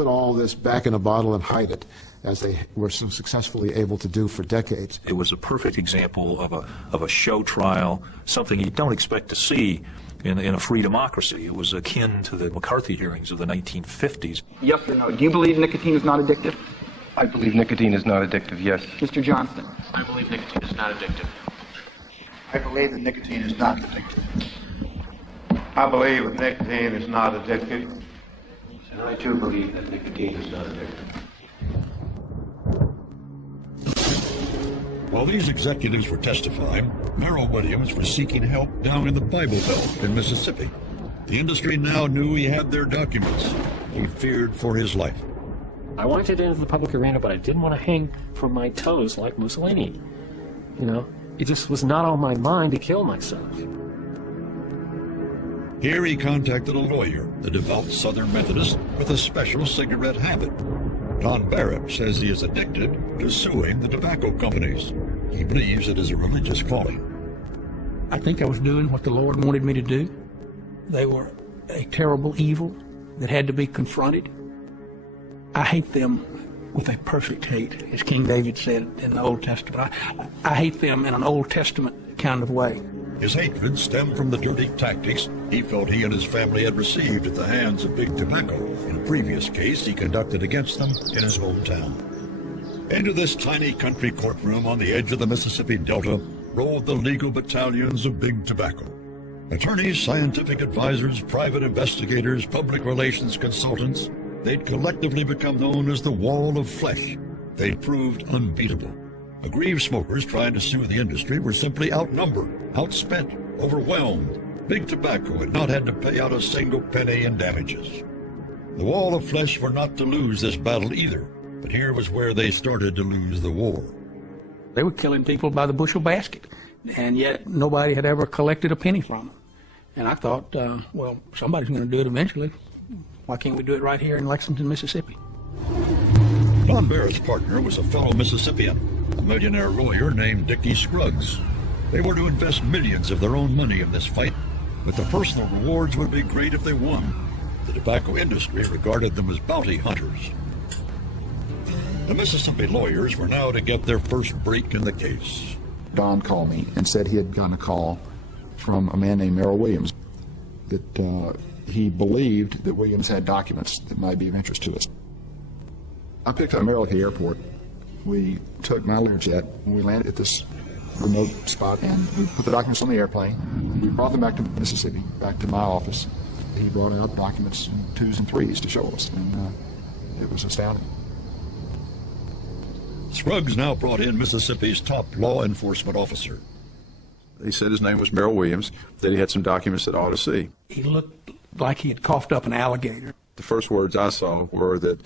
put all this back in a bottle and hide it, as they were so successfully able to do for decades. It was a perfect example of a show trial, something you don't expect to see in a free democracy. It was akin to the McCarthy hearings of the 1950s. Yes or no? Do you believe nicotine is not addictive? I believe nicotine is not addictive, yes. Mr. Johnston? I believe nicotine is not addictive. I believe that nicotine is not addictive. I believe that nicotine is not addictive. And I too believe that nicotine is not addictive. While these executives were testifying, Merrill Williams was seeking help down in the Bible Belt in Mississippi. The industry now knew he had their documents. He feared for his life. I wanted to get into the public arena, but I didn't want to hang from my toes like Mussolini. You know, it just was not on my mind to kill myself. Here he contacted a lawyer, the devout Southern Methodist, with a special cigarette habit. Don Barrett says he is addicted to suing the tobacco companies. He believes it is a religious calling. I think I was doing what the Lord wanted me to do. They were a terrible evil that had to be confronted. I hate them with a perfect hate, as King David said in the Old Testament. I hate them in an Old Testament kind of way. His hatred stemmed from the dirty tactics he felt he and his family had received at the hands of Big Tobacco in a previous case he conducted against them in his hometown. Into this tiny country courtroom on the edge of the Mississippi Delta rolled the legal battalions of Big Tobacco. Attorneys, scientific advisors, private investigators, public relations consultants, they'd collectively become known as the Wall of Flesh. They'd proved unbeatable. Aggrieved smokers trying to sue the industry were simply outnumbered, outspent, overwhelmed. Big Tobacco had not had to pay out a single penny in damages. The Wall of Flesh were not to lose this battle either, but here was where they started to lose the war. They were killing people by the bushel basket, and yet nobody had ever collected a penny from them. And I thought, well, somebody's going to do it eventually. Why can't we do it right here in Lexington, Mississippi? Don Barrett's partner was a fellow Mississippian, a millionaire lawyer named Dickie Scruggs. They were to invest millions of their own money in this fight, but the personal rewards would be great if they won. The tobacco industry regarded them as bounty hunters. The Mississippi lawyers were now to get their first break in the case. Don called me and said he had gotten a call from a man named Merrill Williams, that he believed that Williams had documents that might be of interest to us. I picked up Merrill at the airport. We took my Learjet and we landed at this remote spot, and we put the documents on the airplane. We brought them back to Mississippi, back to my office. He brought out documents in 2s and 3s to show us, and it was astounding. Scruggs now brought in Mississippi's top law enforcement officer. He said his name was Merrill Williams, that he had some documents that I ought to see. He looked like he had coughed up an alligator. The first words I saw were that,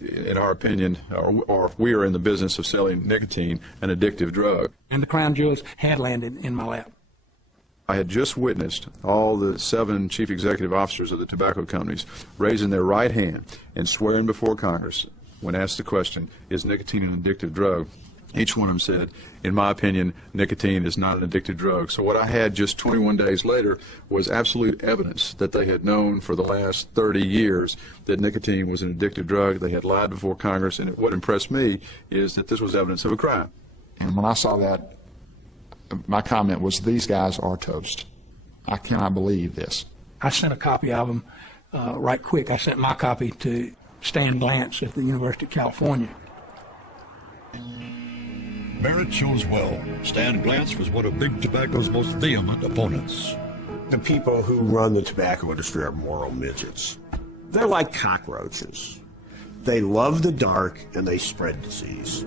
in our opinion, or we are in the business of selling nicotine, an addictive drug. And the crown jewels had landed in my lap. I had just witnessed all the 7 chief executive officers of the tobacco companies raising their right hand and swearing before Congress when asked the question, is nicotine an addictive drug? Each one of them said, in my opinion, nicotine is not an addictive drug. So what I had just 21 days later was absolute evidence that they had known for the last 30 years that nicotine was an addictive drug. They had lied before Congress, and what impressed me is that this was evidence of a crime. And when I saw that, my comment was, these guys are toast. I cannot believe this. I sent a copy of them right quick. I sent my copy to Stan Glantz at the University of California. Barrett chose well. Stan Glantz was one of Big Tobacco's most vehement opponents. The people who run the tobacco industry are moral midgets. They're like cockroaches. They love the dark and they spread disease.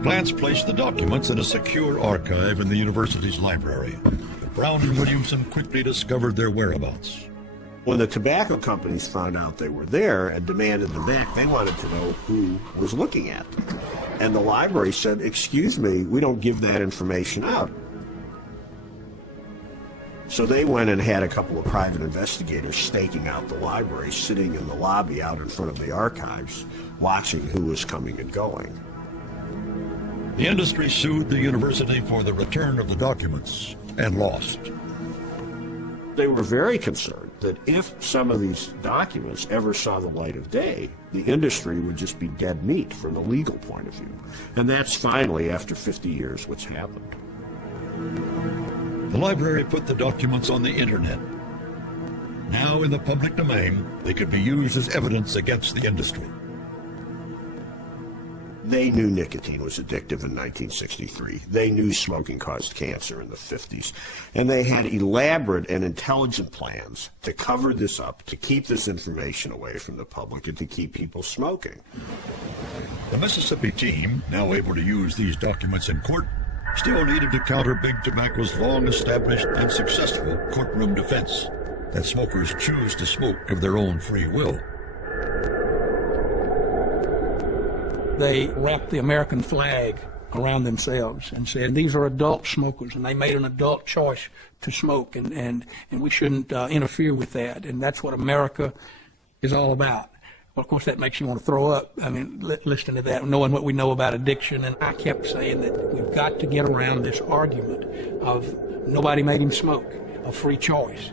Glantz placed the documents in a secure archive in the university's library. But Brown and Williamson quickly discovered their whereabouts. When the tobacco companies found out they were there and demanded them back, they wanted to know who was looking at them. And the library said, excuse me, we don't give that information out. So they went and had a couple of private investigators staking out the library, sitting in the lobby out in front of the archives, watching who was coming and going. The industry sued the university for the return of the documents and lost. They were very concerned that if some of these documents ever saw the light of day, the industry would just be dead meat from a legal point of view. And that's finally, after 50 years, what's happened. The library put the documents on the internet. Now in the public domain, they could be used as evidence against the industry. They knew nicotine was addictive in 1963. They knew smoking caused cancer in the 50s. And they had elaborate and intelligent plans to cover this up, to keep this information away from the public, and to keep people smoking. The Mississippi team, now able to use these documents in court, still needed to counter Big Tobacco's long-established and successful courtroom defense that smokers choose to smoke of their own free will. They wrapped the American flag around themselves and said these are adult smokers, and they made an adult choice to smoke, and we shouldn't interfere with that, and that's what America is all about. Well, of course, that makes you want to throw up. I mean, listening to that, knowing what we know about addiction, and I kept saying that we've got to get around this argument of nobody made him smoke, of free choice,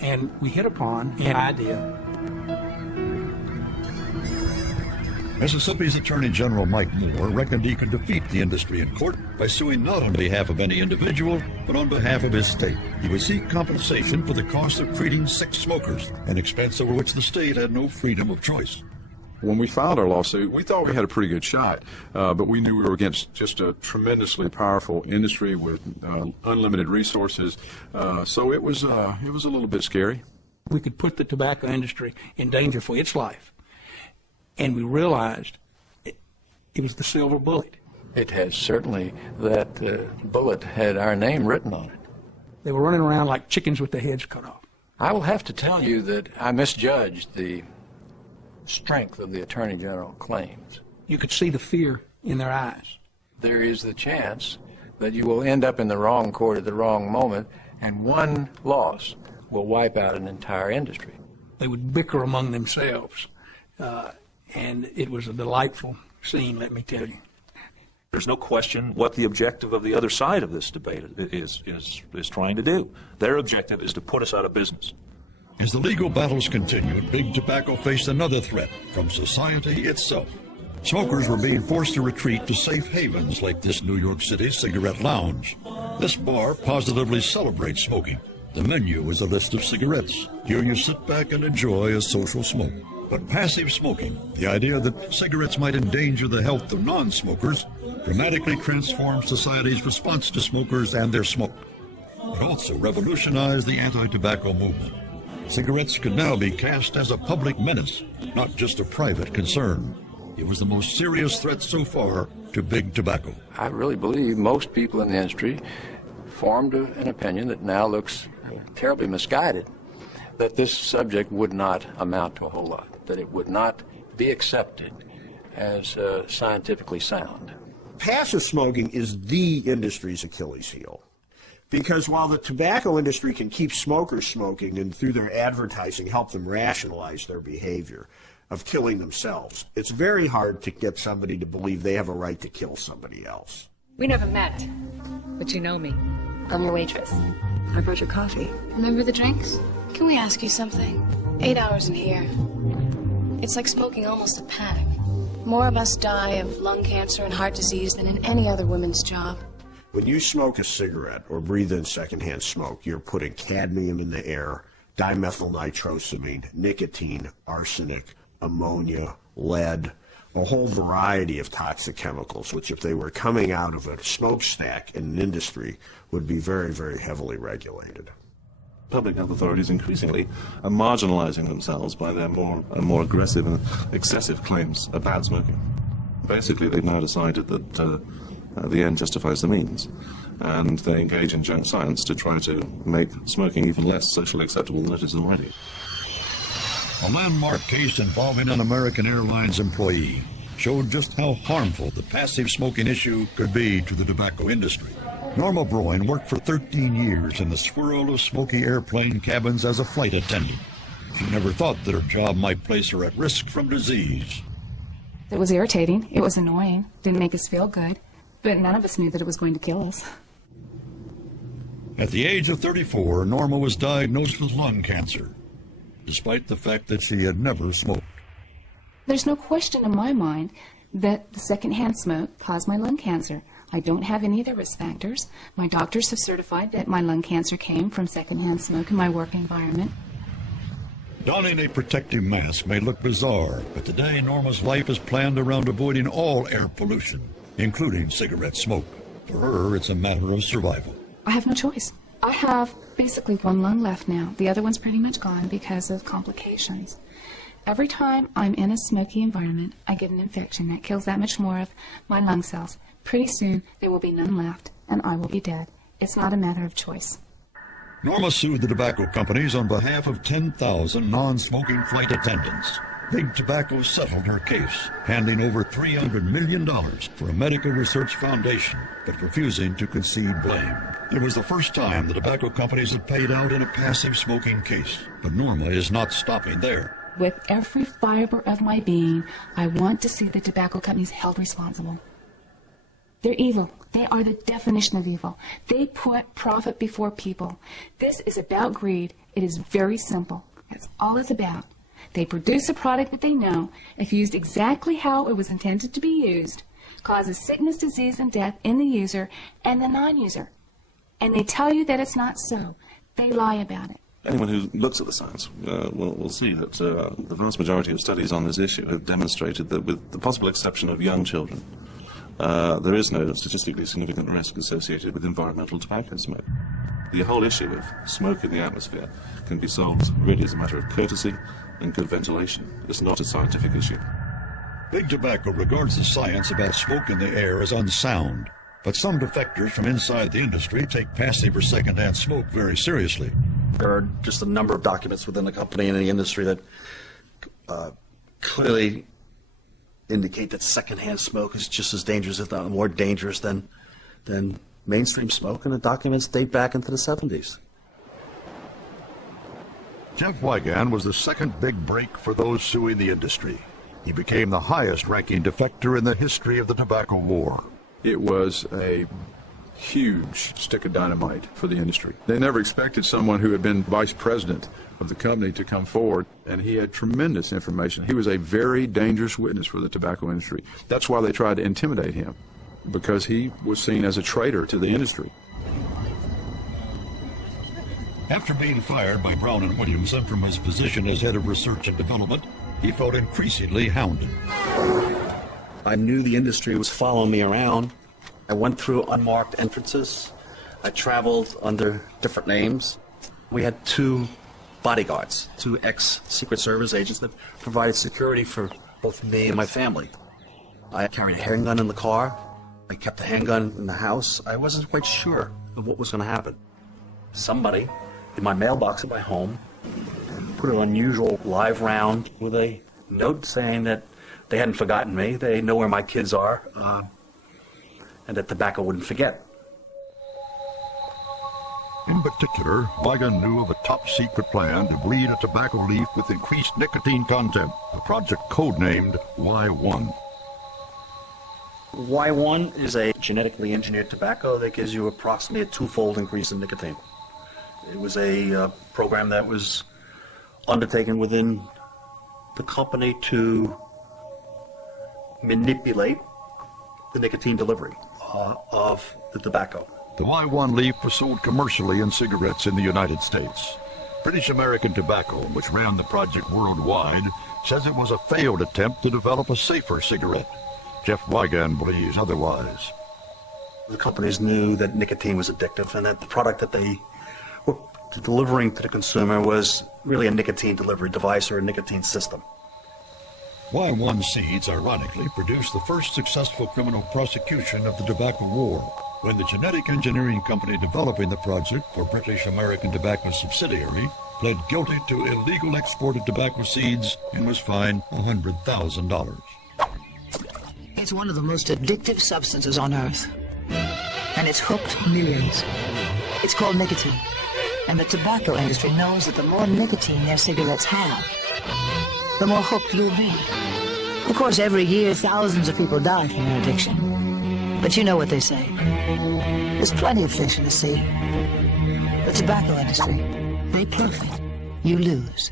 and we hit upon an idea. Mississippi's Attorney General Mike Moore reckoned he could defeat the industry in court by suing not on behalf of any individual, but on behalf of his state. He would seek compensation for the cost of treating sick smokers, an expense over which the state had no freedom of choice. When we filed our lawsuit, we thought we had a pretty good shot, but we knew we were against just a tremendously powerful industry with unlimited resources, so it was a little bit scary. We could put the tobacco industry in danger for its life. And we realized it was the silver bullet. It has certainly, that bullet had our name written on it. They were running around like chickens with their heads cut off. I will have to tell you that I misjudged the strength of the Attorney General claims. You could see the fear in their eyes. There is the chance that you will end up in the wrong court at the wrong moment, and one loss will wipe out an entire industry. They would bicker among themselves. And it was a delightful scene, let me tell you. There's no question what the objective of the other side of this debate is trying to do. Their objective is to put us out of business. As the legal battles continued, Big Tobacco faced another threat from society itself. Smokers were being forced to retreat to safe havens like this New York City cigarette lounge. This bar positively celebrates smoking. The menu is a list of cigarettes. Here you sit back and enjoy a social smoke. But passive smoking, the idea that cigarettes might endanger the health of non-smokers, dramatically transformed society's response to smokers and their smoke. It also revolutionized the anti-tobacco movement. Cigarettes could now be cast as a public menace, not just a private concern. It was the most serious threat so far to Big Tobacco. I really believe most people in the industry formed an opinion that now looks terribly misguided, that this subject would not amount to a whole lot, that it would not be accepted as scientifically sound. Passive smoking is the industry's Achilles heel. Because while the tobacco industry can keep smokers smoking and through their advertising help them rationalize their behavior of killing themselves, it's very hard to get somebody to believe they have a right to kill somebody else. We never met, but you know me. I'm your waitress. I brought your coffee. Remember the drinks? Can we ask you something? 8 hours in here. It's like smoking almost a pack. More of us die of lung cancer and heart disease than in any other women's job. When you smoke a cigarette or breathe in secondhand smoke, you're putting cadmium in the air, dimethylnitrosamine, nicotine, arsenic, ammonia, lead, a whole variety of toxic chemicals, which if they were coming out of a smokestack in an industry would be very, very heavily regulated. Public health authorities increasingly are marginalizing themselves by their more aggressive and excessive claims about smoking. Basically, they've now decided that the end justifies the means, and they engage in junk science to try to make smoking even less socially acceptable than it is already. A landmark case involving an American Airlines employee showed just how harmful the passive smoking issue could be to the tobacco industry. Norma Broyne worked for 13 years in the swirl of smoky airplane cabins as a flight attendant. She never thought that her job might place her at risk from disease. It was irritating. It was annoying. Didn't make us feel good. But none of us knew that it was going to kill us. At the age of 34, Norma was diagnosed with lung cancer. despite the fact that she had never smoked. There's no question in my mind that the secondhand smoke caused my lung cancer. I don't have any of the risk factors. My doctors have certified that my lung cancer came from secondhand smoke in my work environment. Donning a protective mask may look bizarre, but today Norma's life is planned around avoiding all air pollution, including cigarette smoke. For her, it's a matter of survival. I have no choice. I have basically one lung left now. The other one's pretty much gone because of complications. Every time I'm in a smoky environment, I get an infection that kills that much more of my lung cells. Pretty soon, there will be none left, and I will be dead. It's not a matter of choice. Norma sued the tobacco companies on behalf of 10,000 non-smoking flight attendants. Big Tobacco settled her case, handing over $300 million for a medical research foundation, but refusing to concede blame. It was the first time the tobacco companies had paid out in a passive smoking case, but Norma is not stopping there. With every fiber of my being, I want to see the tobacco companies held responsible. They're evil. They are the definition of evil. They put profit before people. This is about greed. It is very simple. That's all it's about. They produce a product that they know, if used exactly how it was intended to be used, causes sickness, disease, and death in the user and the non-user. And they tell you that it's not so. They lie about it. Anyone who looks at the science will see that the vast majority of studies on this issue have demonstrated that, with the possible exception of young children, there is no statistically significant risk associated with environmental tobacco smoke. The whole issue of smoke in the atmosphere can be solved really as a matter of courtesy and good ventilation. It's not a scientific issue. Big Tobacco regards the science about smoke in the air as unsound, but some defectors from inside the industry take passive or secondhand smoke very seriously. There are just a number of documents within the company and the industry that clearly indicate that secondhand smoke is just as dangerous, if not more dangerous, than mainstream smoke, and the documents date back into the 70s. Jeff Wigan was the second big break for those suing the industry. He became the highest-ranking defector in the history of the tobacco war. It was a huge stick of dynamite for the industry. They never expected someone who had been vice president of the company to come forward, and he had tremendous information. He was a very dangerous witness for the tobacco industry. That's why they tried to intimidate him, because he was seen as a traitor to the industry. After being fired by Brown and Williamson from his position as head of research and development, he felt increasingly hounded. I knew the industry was following me around. I went through unmarked entrances. I traveled under different names. We had 2 bodyguards, 2 ex-Secret Service agents that provided security for both me and my family. I carried a handgun in the car. I kept a handgun in the house. I wasn't quite sure of what was going to happen. Somebody in my mailbox at my home put an unusual live round with a note saying that they hadn't forgotten me, they know where my kids are, and that tobacco wouldn't forget. In particular, Wigan knew of a top-secret plan to bleed a tobacco leaf with increased nicotine content, a project codenamed Y1. Y1 is a genetically engineered tobacco that gives you approximately a 2-fold increase in nicotine. It was a program that was undertaken within the company to manipulate the nicotine delivery of the tobacco. The Y1 leaf was sold commercially in cigarettes in the United States. British American Tobacco, which ran the project worldwide, says it was a failed attempt to develop a safer cigarette. Jeff Wigan believes otherwise. The companies knew that nicotine was addictive and that the product that they were delivering to the consumer was really a nicotine delivery device or a nicotine system. Y1 seeds, ironically, produced the first successful criminal prosecution of the tobacco war, when the genetic engineering company developing the project for British American Tobacco subsidiary pled guilty to illegal export of tobacco seeds and was fined $100,000. It's one of the most addictive substances on Earth, and it's hooked millions. It's called nicotine, and the tobacco industry knows that the more nicotine their cigarettes have, the more hooked they'll be. Of course, every year, thousands of people die from their addiction. But you know what they say. There's plenty of fish in the sea. The tobacco industry, they profit, you lose.